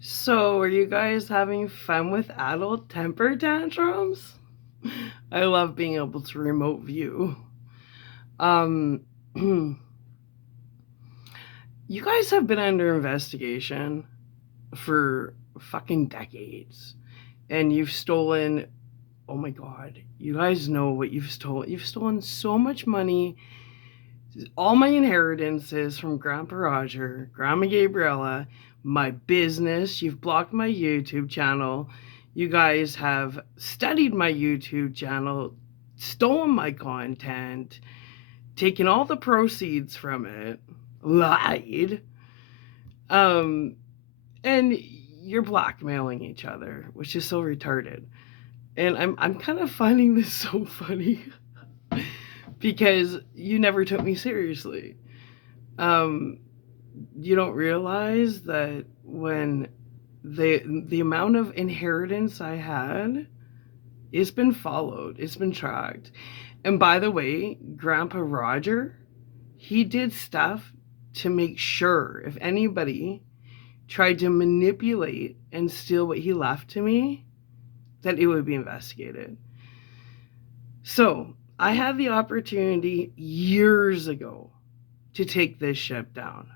So, are you guys having fun with adult temper tantrums? I love being able to remote view. Um, you guys have been under investigation for fucking decades, and you've stolen. Oh my god, you guys know what you've stolen. You've stolen so much money, all my inheritances from Grandpa Roger, Grandma Gabriella, my business. You've blocked my YouTube channel. You guys have studied my YouTube channel, stolen my content, taken all the proceeds from it, lied, um, and you're blackmailing each other, which is so retarded. And I'm kind of finding this so funny because you never took me seriously. Um, you don't realize that when the amount of inheritance I had, it's been followed, it's been tracked. And by the way, Grandpa Roger, he did stuff to make sure if anybody tried to manipulate and steal what he left to me, that it would be investigated. So I had the opportunity years ago to take this ship down.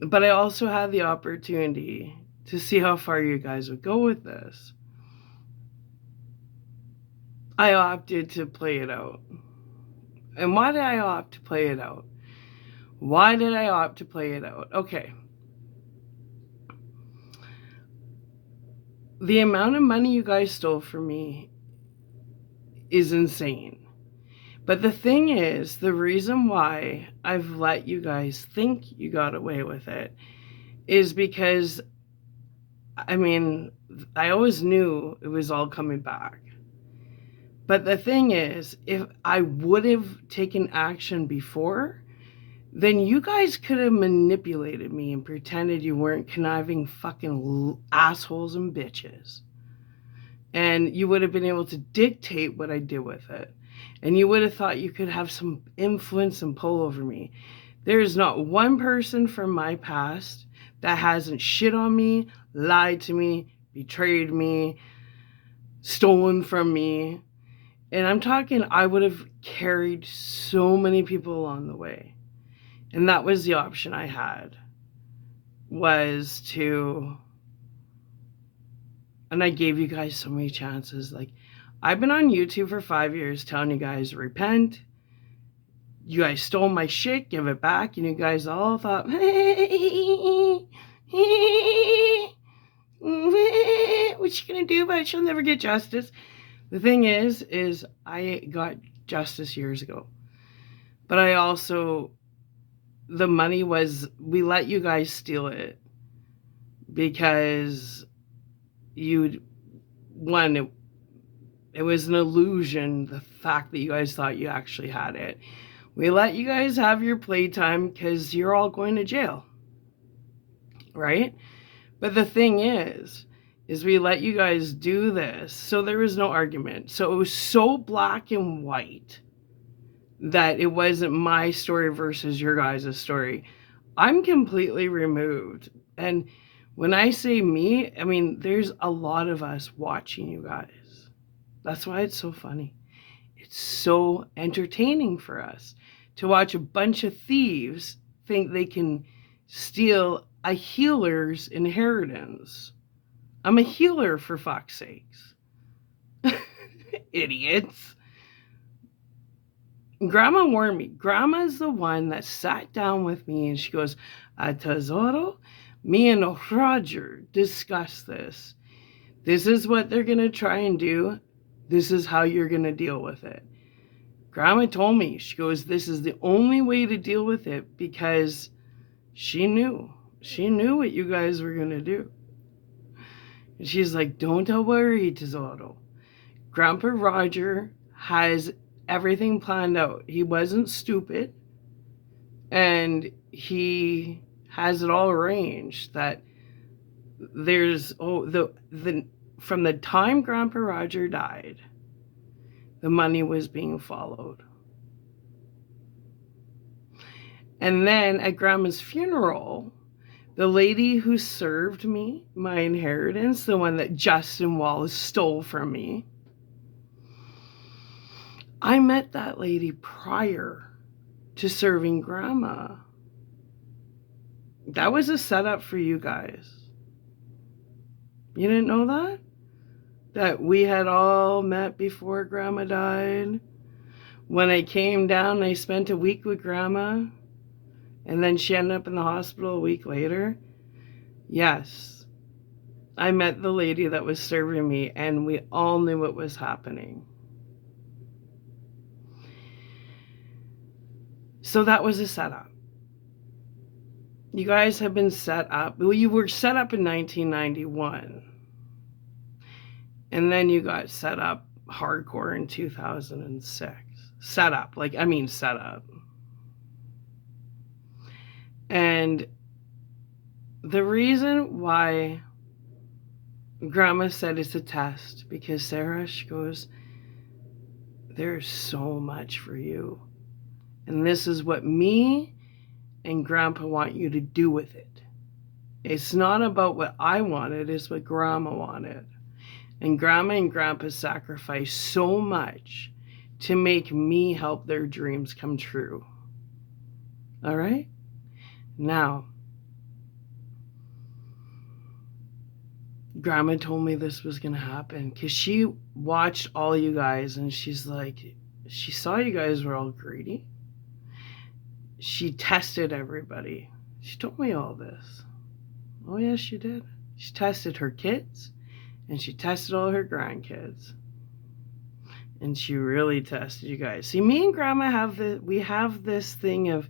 But I also had the opportunity to see how far you guys would go with this. I opted to play it out. And why did I opt to play it out? Why did I opt to play it out? Okay. The amount of money you guys stole from me is insane. But the thing is, the reason why I've let you guys think you got away with it is because, I mean, I always knew it was all coming back. But the thing is, if I would have taken action before, then you guys could have manipulated me and pretended you weren't conniving fucking assholes and bitches. And you would have been able to dictate what I did with it. And you would have thought you could have some influence and pull over me. There is not one person from my past that hasn't shit on me, lied to me, betrayed me, stolen from me. And I'm talking, I would have carried so many people along the way. And that was the option I had, was to, and I gave you guys so many chances. Like, I've been on YouTube for 5 years telling you guys, repent. You guys stole my shit, give it back. And you guys all thought, what you gonna do about it? She'll never get justice. The thing is I got justice years ago. But I also, the money was, we let you guys steal it because you, one, it was an illusion, the fact that you guys thought you actually had it. We let you guys have your playtime because you're all going to jail, right? But the thing is we let you guys do this, so there was no argument. So it was so black and white that it wasn't my story versus your guys' story. I'm completely removed. And when I say me, I mean, there's a lot of us watching you guys. That's why it's so funny. It's so entertaining for us to watch a bunch of thieves think they can steal a healer's inheritance. I'm a healer, for fuck's sakes. Idiots. Grandma warned me. Grandma's the one that sat down with me and she goes, Tesoro, me and Roger discussed this. This is what they're going to try and do. This is how you're going to deal with it. Grandma told me, she goes, this is the only way to deal with it because she knew. She knew what you guys were going to do. And she's like, don't worry, Tesoro. Grandpa Roger has everything planned out. He wasn't stupid. And he has it all arranged that there's, from the time Grandpa Roger died, the money was being followed. And then at Grandma's funeral, The lady who served me my inheritance, the one that Justin Wallace stole from me, I met that lady prior to serving Grandma. That was a setup for you guys. You didn't know that? That we had all met before Grandma died? When I came down, I spent a week with Grandma, and then she ended up in the hospital a week later. Yes, I met the lady that was serving me, and we all knew what was happening. So that was a setup. You guys have been set up. Well, you were set up in 1991. And then you got set up hardcore in 2006. Set up. And the reason why Grandma said it's a test, because Sarah, she goes, there's so much for you. And this is what me and Grandpa want you to do with it. It's not about what I wanted, it's what Grandma wanted. And Grandma and Grandpa sacrificed so much to make me help their dreams come true. All right? Now, Grandma told me this was going to happen because she watched all you guys and she's like, she saw you guys were all greedy. She tested everybody. She told me all this. Oh, yes, she did. She tested her kids and she tested all her grandkids. And she really tested you guys. See, me and Grandma have this thing of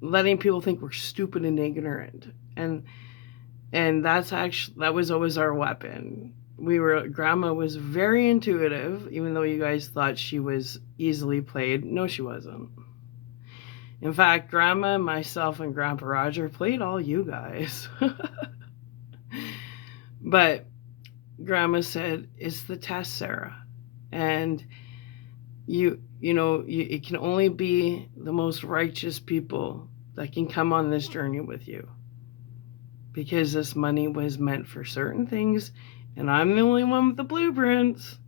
letting people think we're stupid and ignorant. And that was always our weapon. Grandma was very intuitive, even though you guys thought she was easily played. No, she wasn't. In fact, Grandma, myself, and Grandpa Roger played all you guys. But Grandma said, it's the test, Sarah. And it can only be the most righteous people that can come on this journey with you. Because this money was meant for certain things, and I'm the only one with the blueprints.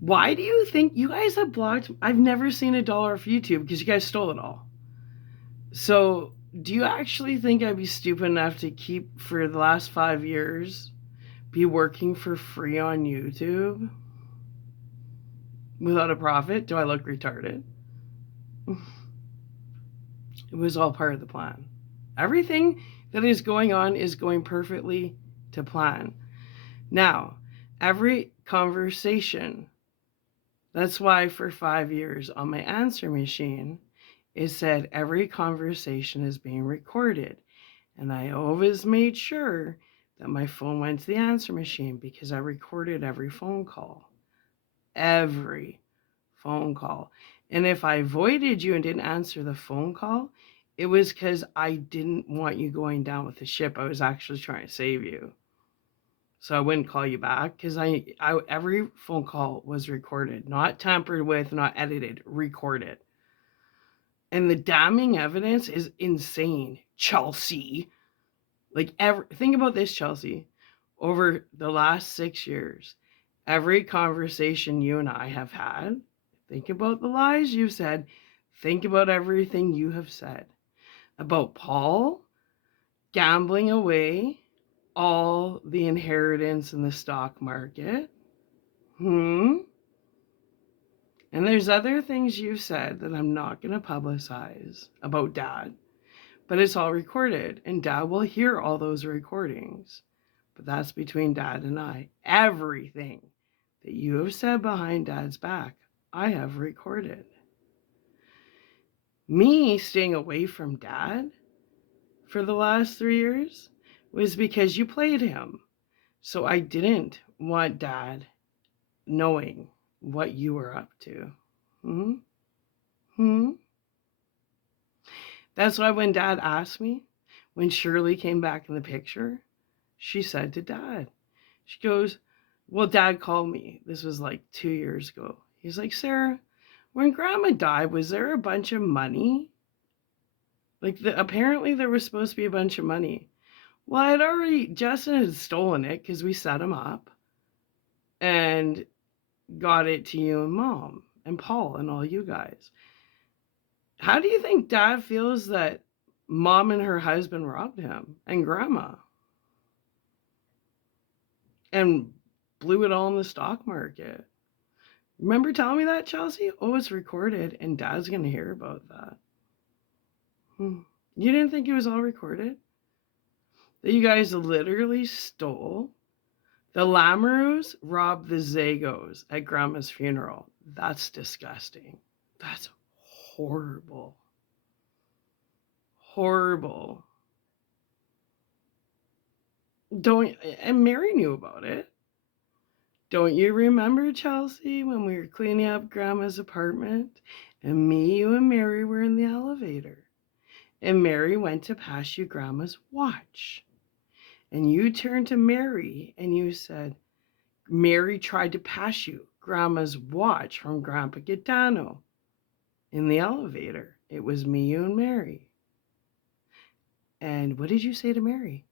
Why do you think you guys have blocked? I've never seen $1 off YouTube because you guys stole it all. So do you actually think I'd be stupid enough to keep, for the last 5 years, be working for free on YouTube without a profit? Do I look retarded? It was all part of the plan. Everything that is going on is going perfectly to plan. Now, every conversation, that's why for 5 years on my answer machine, it said every conversation is being recorded. And I always made sure that my phone went to the answer machine because I recorded every phone call. Every phone call. And if I avoided you and didn't answer the phone call, it was because I didn't want you going down with the ship. I was actually trying to save you. So I wouldn't call you back because every phone call was recorded, not tampered with, not edited, recorded. And the damning evidence is insane, Chelsea. Think about this, Chelsea. Over the last 6 years, every conversation you and I have had, think about the lies you've said, think about everything you have said about Paul gambling away all the inheritance in the stock market. And there's other things you've said that I'm not going to publicize about Dad, but it's all recorded, and Dad will hear all those recordings. But that's between Dad and I. Everything that you have said behind Dad's back, I have recorded. Me staying away from Dad for the last 3 years was because you played him. So I didn't want Dad knowing what you were up to. That's why when Dad asked me, when Shirley came back in the picture, she said to Dad, she goes, well, Dad called me. This was like 2 years ago. He's like, Sarah, when Grandma died, was there a bunch of money Like, apparently there was supposed to be a bunch of money. Well, Justin had stolen it because we set him up and got it to you and Mom and Paul and all you guys. How do you think Dad feels that Mom and her husband robbed him and Grandma and blew it all in the stock market? Remember telling me that, Chelsea? Oh, it's recorded and Dad's going to hear about that. You didn't think it was all recorded? That you guys literally stole? The Lamoureux robbed the Zagos at Grandma's funeral. That's disgusting. That's horrible. Horrible. And Mary knew about it. Don't you remember, Chelsea, when we were cleaning up Grandma's apartment and me, you, and Mary were in the elevator and Mary went to pass you Grandma's watch and you turned to Mary and you said, Mary tried to pass you Grandma's watch from Grandpa Gaetano in the elevator. It was me, you, and Mary. And what did you say to Mary?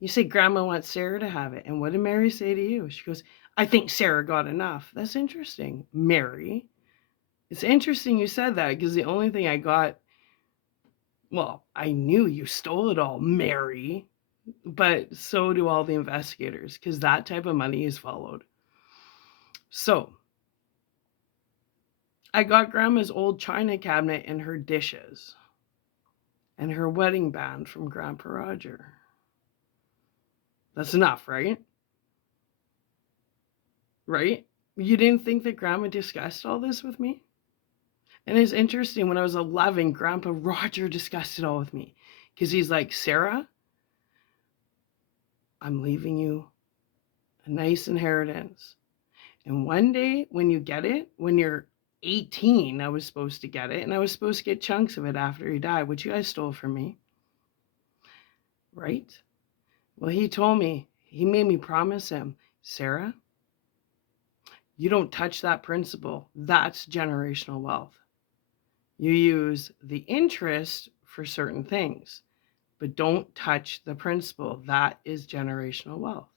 You said Grandma wants Sarah to have it. And what did Mary say to you? She goes, I think Sarah got enough. That's interesting, Mary. It's interesting you said that because the only thing I got, well, I knew you stole it all, Mary, but so do all the investigators because that type of money is followed. So I got Grandma's old china cabinet and her dishes and her wedding band from Grandpa Roger. That's enough, right? Right? You didn't think that Grandma discussed all this with me? And it's interesting, when I was 11, Grandpa Roger discussed it all with me. Because he's like, Sarah, I'm leaving you a nice inheritance. And one day when you get it, when you're 18, I was supposed to get it. And I was supposed to get chunks of it after he died, which you guys stole from me. Right? Well, he told me, he made me promise him, Sarah, you don't touch that principal. That's generational wealth. You use the interest for certain things, but don't touch the principal. That is generational wealth.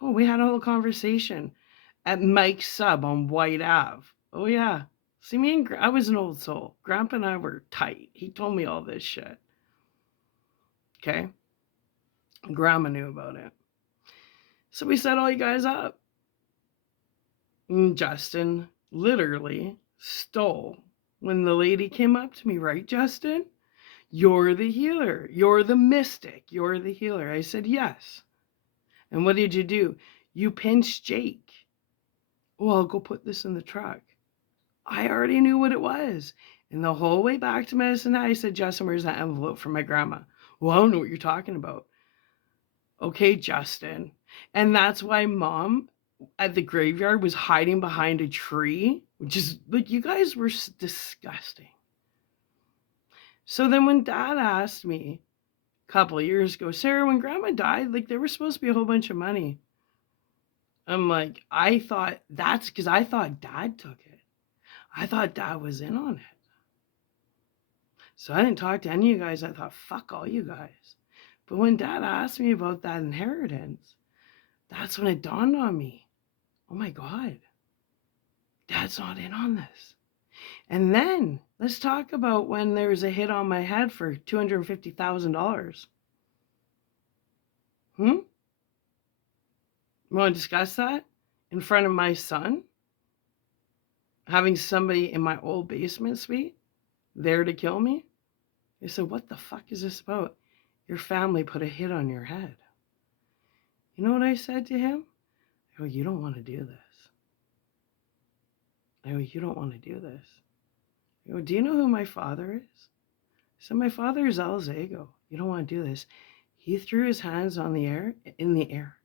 Oh, we had a whole conversation at Mike's Sub on White Ave. Oh, yeah. See, I was an old soul. Grandpa and I were tight. He told me all this shit. Okay? Grandma knew about it. So we set all you guys up. And Justin literally stole when the lady came up to me, right, Justin? You're the healer. You're the mystic. You're the healer. I said, yes. And what did you do? You pinched Jake. Oh, I'll go put this in the truck. I already knew what it was. And the whole way back to Medicine Hat, I said, Justin, where's that envelope for my grandma? Well, I don't know what you're talking about. Okay, Justin. And that's why Mom at the graveyard was hiding behind a tree, which is like, you guys were disgusting. So then when Dad asked me a couple of years ago, Sarah, when Grandma died, like, there was supposed to be a whole bunch of money. I'm like, I thought that's because I thought Dad took it. I thought Dad was in on it. So I didn't talk to any of you guys. I thought, fuck all you guys. But when Dad asked me about that inheritance, that's when it dawned on me. Oh my God, Dad's not in on this. And then let's talk about when there was a hit on my head for $250,000. You want to discuss that in front of my son? Having somebody in my old basement suite there to kill me? They said, what the fuck is this about? Your family put a hit on your head. You know what I said to him? I go, you don't want to do this. I go, you don't want to do this. I go, do you know who my father is? I said, my father is El Zago. You don't want to do this. He threw his hands in the air.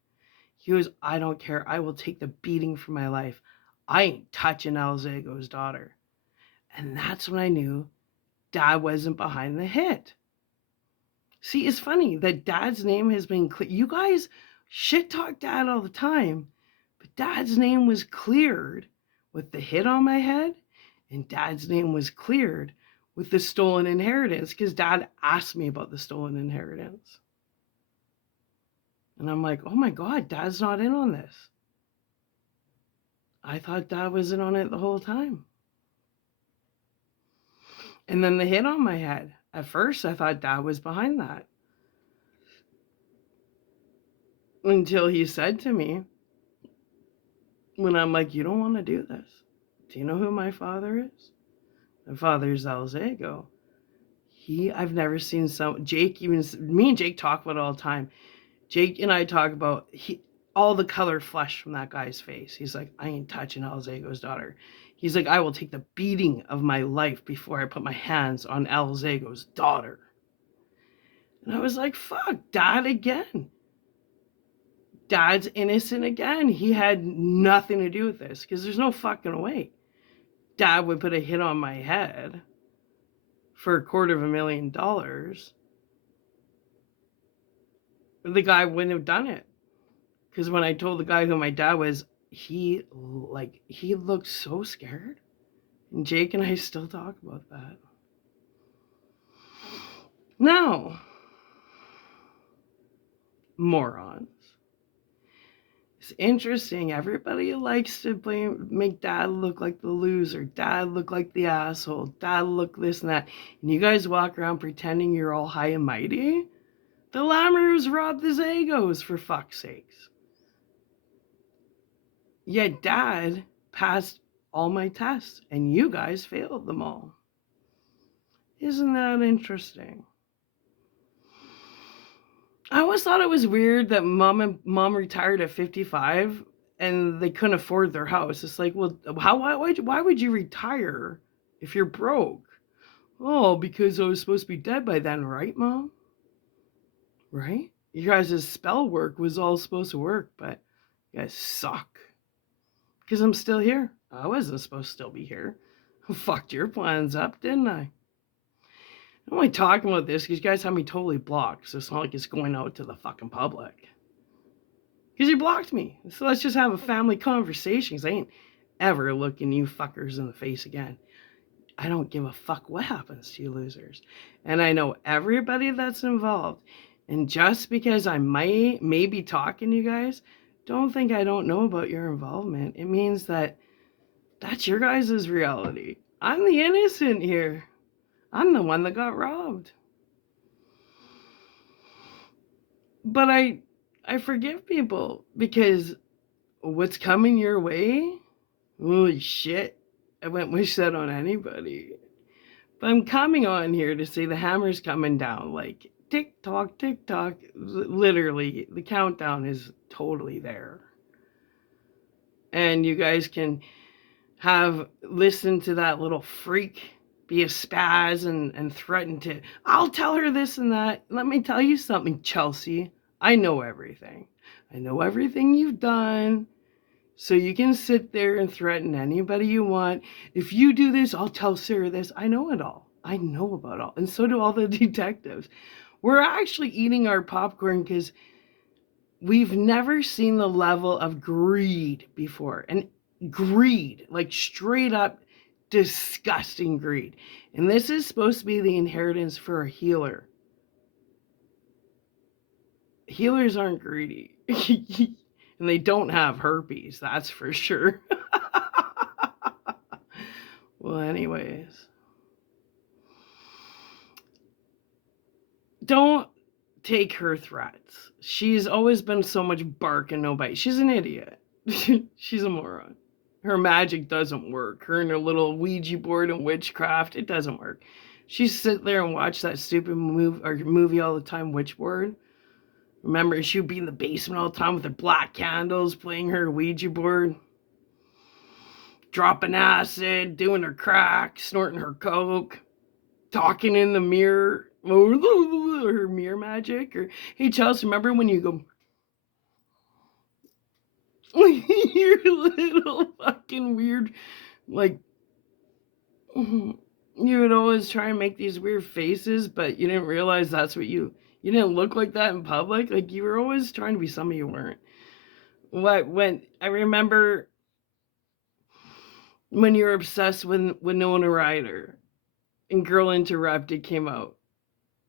He goes, I don't care. I will take the beating for my life. I ain't touching El Zago's daughter. And that's when I knew Dad wasn't behind the hit. See, it's funny that Dad's name has been clear. You guys shit talk Dad all the time, but Dad's name was cleared with the hit on my head, and Dad's name was cleared with the stolen inheritance, because Dad asked me about the stolen inheritance. And I'm like, oh my God, Dad's not in on this. I thought Dad was in on it the whole time. And then the hit on my head. At first, I thought Dad was behind that. Until he said to me, when I'm like, you don't want to do this. Do you know who my father is? My father's Alzago. I've never seen Jake, even me and Jake talk about it all the time. Jake and I talk about all the colored flesh from that guy's face. He's like, I ain't touching Alzago's daughter. He's like, I will take the beating of my life before I put my hands on Alzago's daughter. And I was like, fuck, Dad again. Dad's innocent again. He had nothing to do with this, because there's no fucking way Dad would put a hit on my head for $250,000. The guy wouldn't have done it. Because when I told the guy who my dad was, he looked so scared. And Jake and I still talk about that. Now, morons. It's interesting. Everybody likes to make Dad look like the loser. Dad look like the asshole. Dad look this and that. And you guys walk around pretending you're all high and mighty. The Lamoureux robbed the Zagos, for fuck's sakes. Yet Dad passed all my tests, and you guys failed them all. Isn't that interesting? I always thought it was weird that mom retired at 55 and they couldn't afford their house. It's like, well, why would you retire if you're broke? Oh, because I was supposed to be dead by then, right, Mom? Right? You guys' spell work was all supposed to work, but you guys suck. Because I'm still here. I wasn't supposed to still be here. Fucked your plans up, didn't I? I'm only talking about this because you guys have me totally blocked, so it's not like it's going out to the fucking public. Because you blocked me. So let's just have a family conversation, because I ain't ever looking you fuckers in the face again. I don't give a fuck what happens to you losers. And I know everybody that's involved. And just because I may be talking to you guys, don't think I don't know about your involvement. It means that that's your guys' reality. I'm the innocent here. I'm the one that got robbed. But I forgive people, because what's coming your way, holy shit, I wouldn't wish that on anybody. But I'm coming on here to say the hammer's coming down, like tick tock, literally the countdown is totally there. And you guys can have listened to that little freak be a spaz and threaten to, I'll tell her this and that. Let me tell you something, Chelsea. I know everything. I know everything you've done. So you can sit there and threaten anybody you want. If you do this, I'll tell Sarah this. I know it all. I know about it all. And so do all the detectives. We're actually eating our popcorn because we've never seen the level of greed before. And greed, like straight up disgusting greed. And this is supposed to be the inheritance for a healer. Healers aren't greedy. And they don't have herpes, that's for sure. Well, anyways. Don't take her threats. She's always been so much bark and no bite. She's an idiot. She's a moron. Her magic doesn't work. Her and her little Ouija board and witchcraft, it doesn't work. She sit there and watch that stupid movie all the time, Witchboard. Remember, she would be in the basement all the time with her black candles, playing her Ouija board, dropping acid, doing her crack, snorting her coke, talking in the mirror, her mirror magic. Or, hey, Chelsea, remember when you go, your little fucking weird, like, you would always try and make these weird faces, but you didn't realize that's what you didn't look like that in public. Like, you were always trying to be somebody you weren't. When I remember when you were obsessed with Winona Ryder, and Girl Interrupted came out.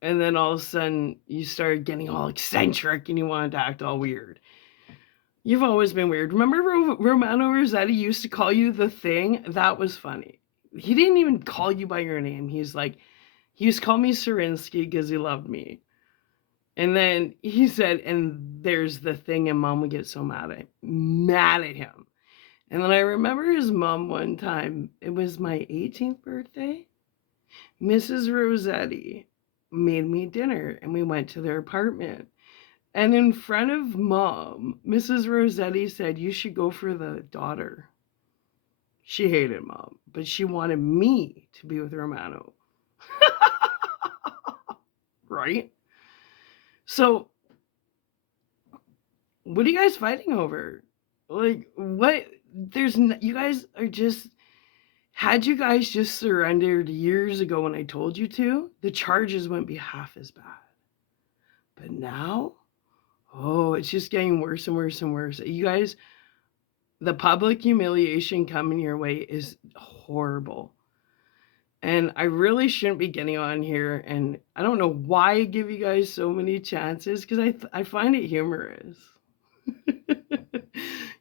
And then all of a sudden, you started getting all eccentric and you wanted to act all weird. You've always been weird. Remember Romano Rossetti used to call you the Thing? That was funny. He didn't even call you by your name. He's like, he used to call me Serinsky because he loved me. And then he said, and there's the Thing, and Mom would get so mad at him. And then I remember his mom one time, it was my 18th birthday. Mrs. Rossetti made me dinner and we went to their apartment. And in front of Mom, Mrs. Rossetti said, you should go for the daughter. She hated Mom, but she wanted me to be with Romano. Right? So, what are you guys fighting over? Like, what? You guys are just, had you guys just surrendered years ago when I told you to, the charges wouldn't be half as bad. But now, oh, it's just getting worse and worse and worse. You guys, the public humiliation coming your way is horrible. And I really shouldn't be getting on here. And I don't know why I give you guys so many chances, because I find it humorous.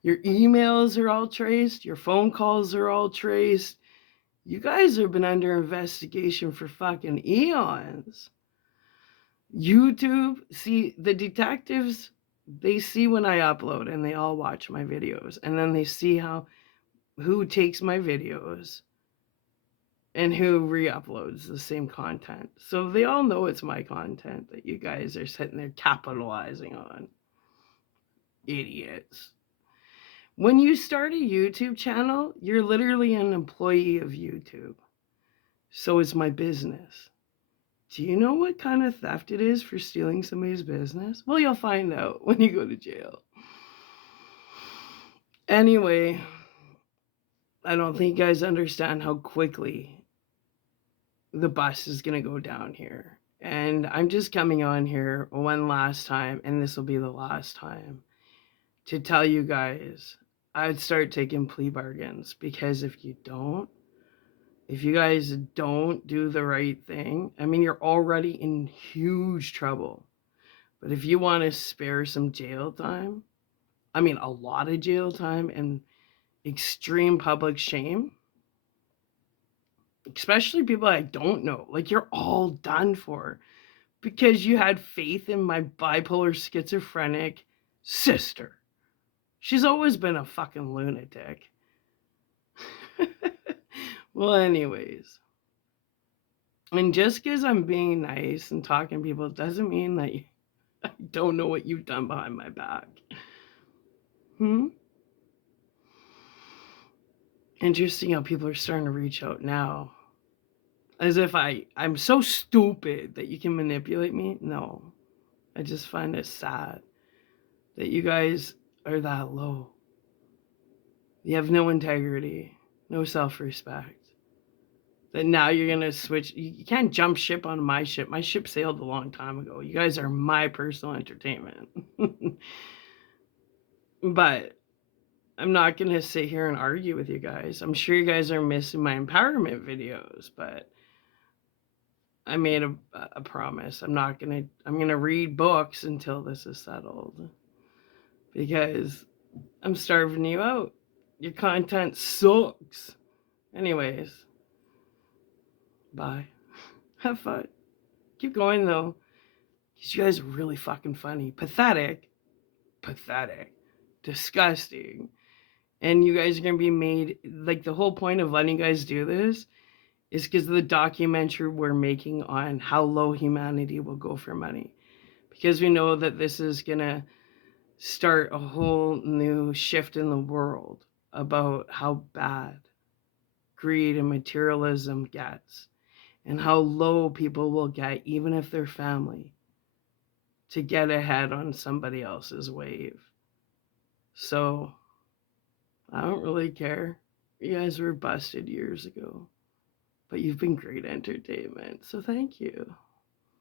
Your emails are all traced. Your phone calls are all traced. You guys have been under investigation for fucking eons. YouTube, see, the detectives, they see when I upload and they all watch my videos. And then they see who takes my videos and who re-uploads the same content. So they all know it's my content that you guys are sitting there capitalizing on. Idiots. When you start a YouTube channel, you're literally an employee of YouTube. So it's my business. Do you know what kind of theft it is for stealing somebody's business? Well, you'll find out when you go to jail. Anyway, I don't think you guys understand how quickly the bus is going to go down here. And I'm just coming on here one last time, and this will be the last time, to tell you guys I'd start taking plea bargains, because if you guys don't do the right thing, I mean, you're already in huge trouble. But if you want to spare some jail time, I mean, a lot of jail time and extreme public shame, especially people I don't know, like, you're all done for because you had faith in my bipolar schizophrenic sister. She's always been a fucking lunatic. Well, anyways. And just because I'm being nice and talking to people doesn't mean that I don't know what you've done behind my back. Interesting how people are starting to reach out now. As if I'm so stupid that you can manipulate me. No. I just find it sad that you guys are that low. You have no integrity, no self-respect. That now you're going to switch. You can't jump ship on my ship. My ship sailed a long time ago. You guys are my personal entertainment. But I'm not going to sit here and argue with you guys. I'm sure you guys are missing my empowerment videos, but I made a promise. I'm going to read books until this is settled, because I'm starving you out. Your content sucks. Anyways, bye. Have fun. Keep going though, because you guys are really fucking funny. Pathetic. Disgusting. And you guys are going to be made, like, the whole point of letting you guys do this is because of the documentary we're making on how low humanity will go for money. Because we know that this is going to start a whole new shift in the world about how bad greed and materialism gets, and how low people will get, even if they're family, to get ahead on somebody else's wave. So I don't really care. You guys were busted years ago, but you've been great entertainment, so thank you.